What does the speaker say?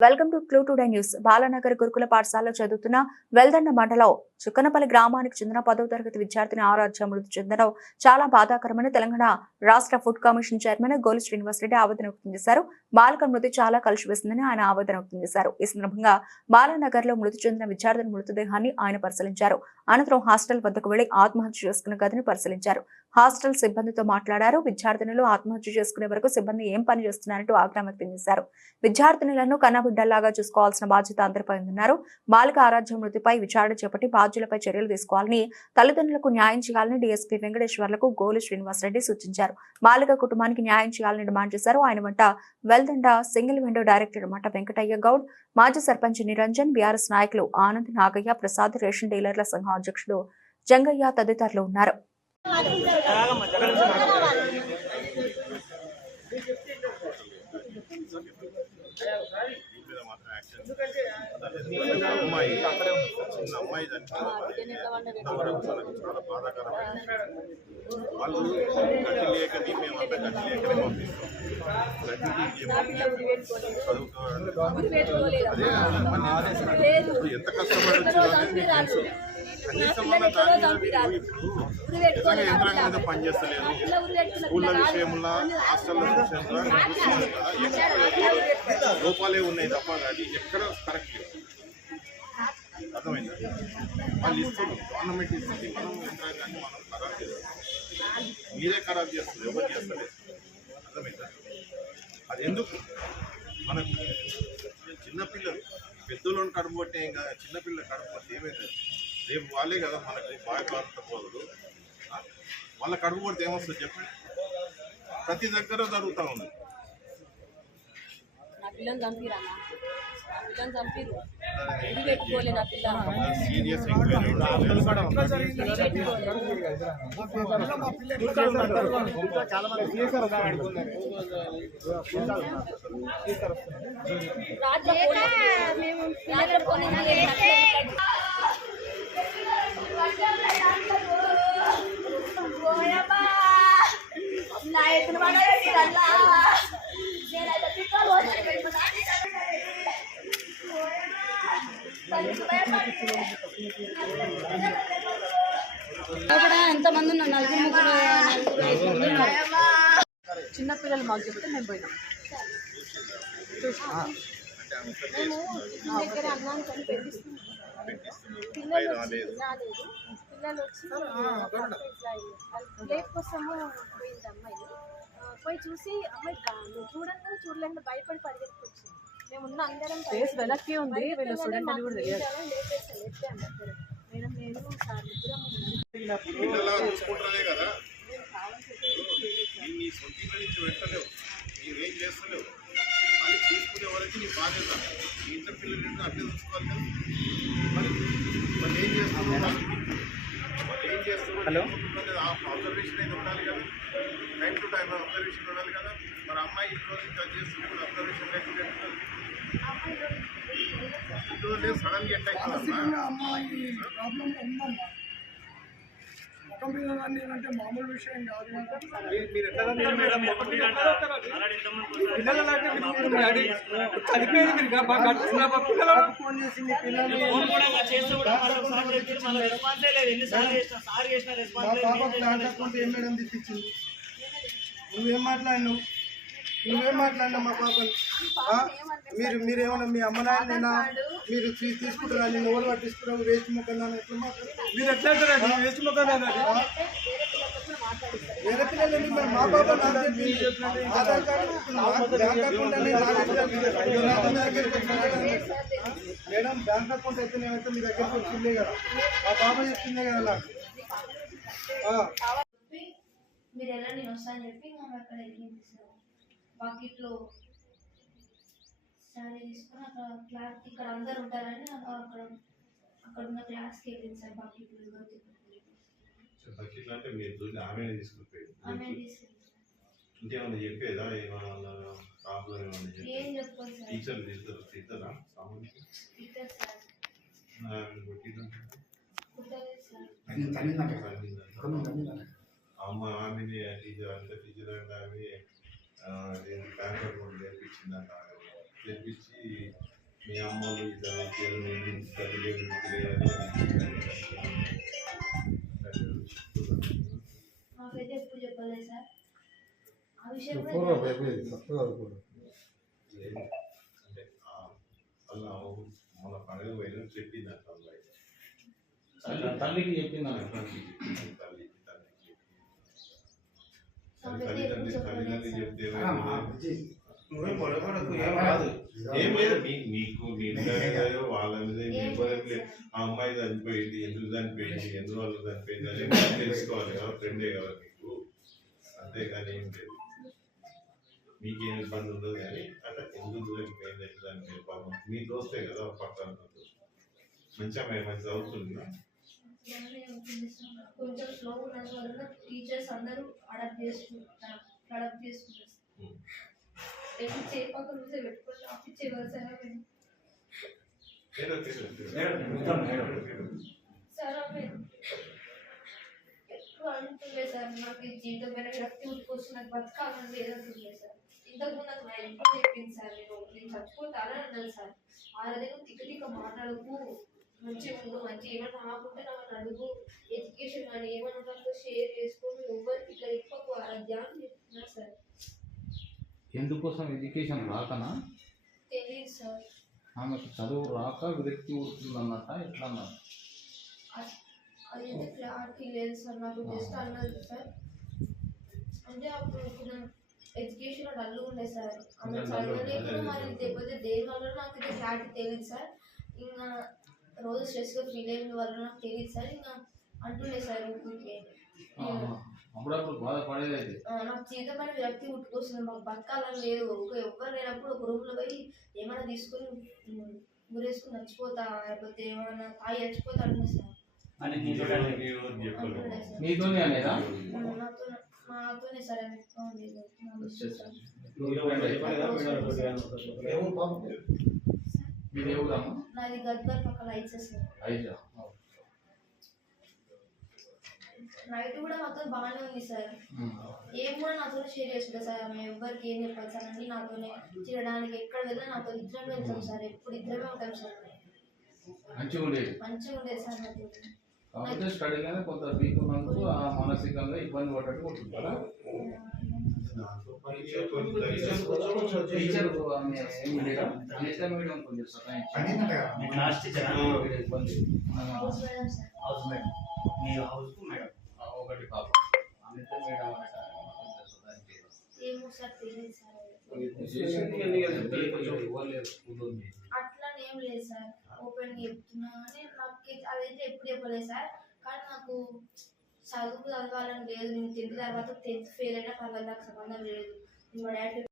Welcome to clue today news. Balanagar గురుకుల పాఠశాలలో చదువుతున్న వెల్దండ మండలం చుక్కనపల్లి గ్రామానికి చెందిన పదవ తరగతి విద్యార్థిని ఆరాధ్య మృతి చెందడం చాలా బాధాకరమని తెలంగాణ రాష్ట్ర ఫుడ్ కమిషన్ చైర్మన్ గోలి శ్రీనివాసరెడ్డి ఆవేదన వ్యక్తం చేశారు. బాలక మృతి చాలా కలిసివేసిందని ఆయన ఆవేదన వ్యక్తం చేశారు. ఈ సందర్భంగా బాలనగర్లో మృతి చెందిన విద్యార్థిని మృతదేహాన్ని ఆయన పరిశీలించారు. అనంతరం హాస్టల్ వద్దకు వెళ్ళి ఆత్మహత్య చేసుకున్న గదిని పరిశీలించారు. హాస్టల్ సిబ్బందితో మాట్లాడారు. విద్యార్థినులు ఆత్మహత్య చేసుకునే వరకు సిబ్బంది ఏం పని చేస్తున్నారంటూ ఆగ్రహం వ్యక్తం చేశారు. విద్యార్థినులను కన్నబిడ్డల్లాగా చూసుకోవాల్సిన బాధ్యత అందరిపై ఉందన్నారు. బాలిక ఆరాధ్య మృతిపై విచారణ చేపట్టి బాధ్యులపై చర్యలు తీసుకోవాలని తల్లిదండ్రులకు న్యాయం చేయాలని డీఎస్పీ వెంకటేశ్వర్లకు గోలు శ్రీనివాసరెడ్డి సూచించారు. బాలిక కుటుంబానికి న్యాయం చేయాలని డిమాండ్ చేశారు. ఆయన వెంట వెల్దండ సింగిల్ విండో డైరెక్టర్ మట వెంకటయ్య గౌడ్ మాజీ సర్పంచ్ నిరంజన్ బీఆర్ఎస్ నాయకులు ఆనంద్ నాగయ్య ప్రసాద్ రేషన్ డీలర్ల సంఘం అధ్యక్షుడు జంగయ్య తదితరులు ఉన్నారు. అమ్మాయి చిన్న అమ్మాయి చనిపోయింది మనకు చాలా బాధాకరమైన వాళ్ళు గట్టి లేక మేమంతా గట్టి లేకనే పంపిస్తాం చదువుకోవాలి ఎంత కష్టపడి కనీసం మన ఇప్పుడు యంత్రాంగం మీద పనిచేస్తలేదు. స్కూళ్ళ విషయంలో విషయంలో లోపాలే ఉన్నాయి తప్ప అది ఎక్కడ కరెక్ట్ లేదు. అర్థమైందా? వాళ్ళు ఇస్తారు గవర్నమెంట్ ఇస్తుంది మనం యంత్రాంగాన్ని మనం ఖరాబ్ చేస్తాం మీరే ఖరాబ్ చేస్తుంది ఎవరు చేస్తలేదు. అర్థమైందా? అది ఎందుకు? మనకు చిన్నపిల్లలు పెద్దోళ్ళని కడుపు కొట్టే ఇంకా చిన్నపిల్లలు కడుపు కొట్టి ఏమవుతుంది రేపు వాళ్ళే కదా మనకు బాగా కాకపోదు వాళ్ళ కడుపు కొడితే ఏమొస్తుంది చెప్పండి? ప్రతి దగ్గర జరుగుతూ ఉంది. నా పిల్లని చంపిరా నా పిల్లని చంపిరు ఇది పెట్టుకోలే నా పిల్ల. సీరియస్ ఎంక్వైరీ రాత్రి రాత్రి చేసినట్లే లోపల ఎంతమంది ఉన్నారు? నలుగురు ముగ్గురు ఉన్నారు. చిన్నపిల్లలు మాకు చెప్తే మేము పోయినాం. పిల్లలు వచ్చి ప్లేట్ కోసము పోయింది అమ్మాయి పోయి చూసి అమ్మాయి చూడంగానే చూడలేకుండా భయపడి పరిగెత్తుకొచ్చింది ఫేస్ వెనక్కి ఉంది వీళ్ళు స్టూడెంట్ అని కూడా తెలియదు తీసుకునే వరకు నీ బాధ్యత. నీ ఇంట్లో పిల్లలు అట్లే చూసుకోవాలి కదా. మరి మరి ఏం ఏం అబ్జర్వేషన్ అయితే ఉండాలి కదా. టైం టు టైం అబ్జర్వేషన్ ఉండాలి కదా. మరి అమ్మాయి ఇంట్లో నుంచి చేస్తున్నప్పుడు అబ్జర్వేషన్ లేకుండా? ఇంట్లో లేదు సడన్గా ఎట్లా అవుతుందమ్మా? అమ్మాయి ప్రాబ్లం ఉందమ్మా. ముఖం మీద కానీ అంటే మామూలు విషయం కాదు. కదా ఫోన్ చేసి మీ పిల్లలు. మా పాప బ్యాంక్ అకౌంట్ ఏం మేడం తెప్పించింది? నువ్వేం మాట్లాడినావు? నువ్వేం మాట్లాడినావు మా పాపని? మీరు మీరేమన్నా మీ అమ్మ నాయన మీరు తీ- తీసుకుంటారా నేను ఎవరు పట్టిస్తున్నావు వేస్ట్ ముఖం ఎట్లా మీరు ఎట్లా అంటారు వేస్ట్ ముఖం వేరే పిల్లలు ఎందుకు మరి మా పాప నాకు చెప్పింది ఆధార్ కార్డు నాకు బ్యాంక్ అకౌంట్ అనేది నా దగ్గర లేదు. నా దగ్గరికి వచ్చింది. మేడం బ్యాంక్ అకౌంట్ అయితే నేనైతే మీ దగ్గరికి వచ్చిందే కదా మా పాప చెప్పిందే కదా. చెప్పి మీరు ఎలా నేను వస్తాను చెప్పి మేము అక్కడ ఎక్కించారు బకెట్లో శారీ తీసుకొని అక్కడ క్లాస్ ఇక్కడ అందరు ఉంటారని నాకు అక్కడ అక్కడ ఉన్న క్లాస్కి వెళ్ళింది సార్ బకెట్లో బకెట్లు అంటే మీరు చూసి తీసుకుపోయింది ఆమె తీసుకెళ్ళి ఇంకేమన్నా చెప్పేదా ఏమన్నా ప్రాబ్లం ఏమన్నా చెప్పేది ఏం చెప్పాలి సార్. సార్. కొట్టిందంటే కుట్టలేదు సార్. అమ్మ టీచర్ అంటే టీచర్ అంటే ఆమె బ్యాంక్ అకౌంట్ నేర్పించిందంట తెప్పించి మీ అమ్మలు ఇద్దరు ఇచ్చారు నేను చదివే మాకైతే ఎప్పుడు చెప్పలేదు మీకు వాళ్ళ మీద. ఆ అమ్మాయి చనిపోయింది ఎందుకు చనిపోయింది ఎందువల్ల చనిపోయింది అని తెలుసుకోవాలి కదా ఫ్రెండే కదా మీకు. అంతేగాని ఏం లేదు. మీకేం ఇబ్బంది ఉండదు కానీ అట్లా ఎందుకు చనిపోయింది ఎట్లా చనిపోయింది పాపం. మీ దోస్తే కదా పక్కన ఉన్నది. మంచి అమ్మాయి మంచి చదువుతుందా. కొంచెం స్లో ఉన్నందు వలన టీచర్స్ అందరూ అడాప్ట్ చేసుకుంటారు అడాప్ట్ చేసుకుంటారు. ఎప్పుడు చేపక రోజే ఆమె ఏదో తెలియదు, తెలియదు. సార్ ఆమె ఎక్కువ అంటుండే సార్ నాకు జీవితం పైన విరక్తి ఉట్టుకొచ్చి నాకు బతకాలని లేదంటుండే సార్. ఇంతకుముందు నాకు నా ఇంట్లో చెప్పింది సార్ నేను నేను చచ్చిపోతానని అన్నది సార్. ఆ రకంగా తిక్క తిక్క మాట్లాడకు. మంచిగా ఉండు మంచి ఏమైనా ఆకుంటే నాకు అడుగు. ఎడ్యుకేషన్ కానీ ఏమైనా ఉంటుందో షేర్ చేసుకొని ఎవరికి ఇట్లా ఎక్కువ ఆరాధ్య అని చెప్తున్నా సార్. ఎందుకోసం ఎడ్యుకేషన్ రాకనా? తెలియదు సార్. ఆమెకు చదువు రాక విరక్తి పుడుతుందన్నట ఎట్లా అన్నారు? అదైతే క్లారిటీ లేదు సార్ నాకు జస్ట్ అన్నది సార్. అంటే అప్పుడు కొంచెం ఎడ్యుకేషన్ డల్ ఉండే సార్. ఆమె చదవలేదు మరి లేకపోతే దేని వల్ల నాకు క్లారిటీ తెలియదు సార్. ఇంకా రోజు స్ట్రెస్గా ఫీల్ అయిన వల్ల నాకు తెలియదు సార్. ఇంకా అంటుండే సార్. అప్పుడప్పుడు బాధపడేది నాకు జీవితం పైన విరక్తి పుట్టుకొస్తుంది. మాకు బతకాలని లేదు. ఒక ఎవ్వరు లేనప్పుడు ఒక రూమ్లో పోయి ఏమైనా తీసుకొని గురేసుకుని చచ్చిపోతా లేకపోతే ఏమైనా తాగి చచ్చిపోతా అంటుంది సార్. నీతోనే అనేదా? నాతోనే సరే ఎవరమ్మా నాది గద్వాల్ పక్క లైట్స్ సార్ నైట్ కూడా నాతో బాగానే ఉంది సార్. ఏం కూడా నాతో షేర్ చేసుకుంటా సార్. ఆమె ఎవరికి ఏం చెప్పాలి సార్. అన్ని నాతోనే తినడానికి ఎక్కడ వెళ్ళినా నాతో ఇద్దరం వెళ్తాం సార్. ఎప్పుడు ఇద్దరమే ఉంటాం సార్. మంచిగా ఉండేది. మంచిగా ఉండేది సార్ నాకు కాకపోతే స్టడీగానే కొంత వీక్ ఉన్నందుకు ఆ మానసికంగా ఇబ్బంది పడ్డట్టు కొట్టుకుంటారా? దాంతో పరీక్ష కొంచెం తగ్గించుకో. టీచర్ ఆమె ఏమి లేదా అనిత మేడం కొంచెం సతాయించి మీ క్లాస్ టీచరా? ఇబ్బంది. ఆ, house madam sir house madam. మీ హౌస్ మేడం ఆ, ఒకటి పాప అనిత మేడం అనట కొంచెం సతాయించేది. ఏమో సార్ తెలియదు సార్. చేసింది అన్ని కదా చెప్తారు, కొంచెం ఇవ్వలేదు స్కూల్లో ఉంది. అట్లా ఏం లేదు సార్. ఓపెన్ చెప్తున్నా కానీ నాకు అదైతే ఎప్పుడు చెప్పలేదు సార్. కానీ నాకు చదువు చదవాలని లేదు. నేను టెన్త్ తర్వాత టెన్త్ ఫెయిల్ అయినా పర్లేదు నాకు సంబంధం లేదు. మా డాడీ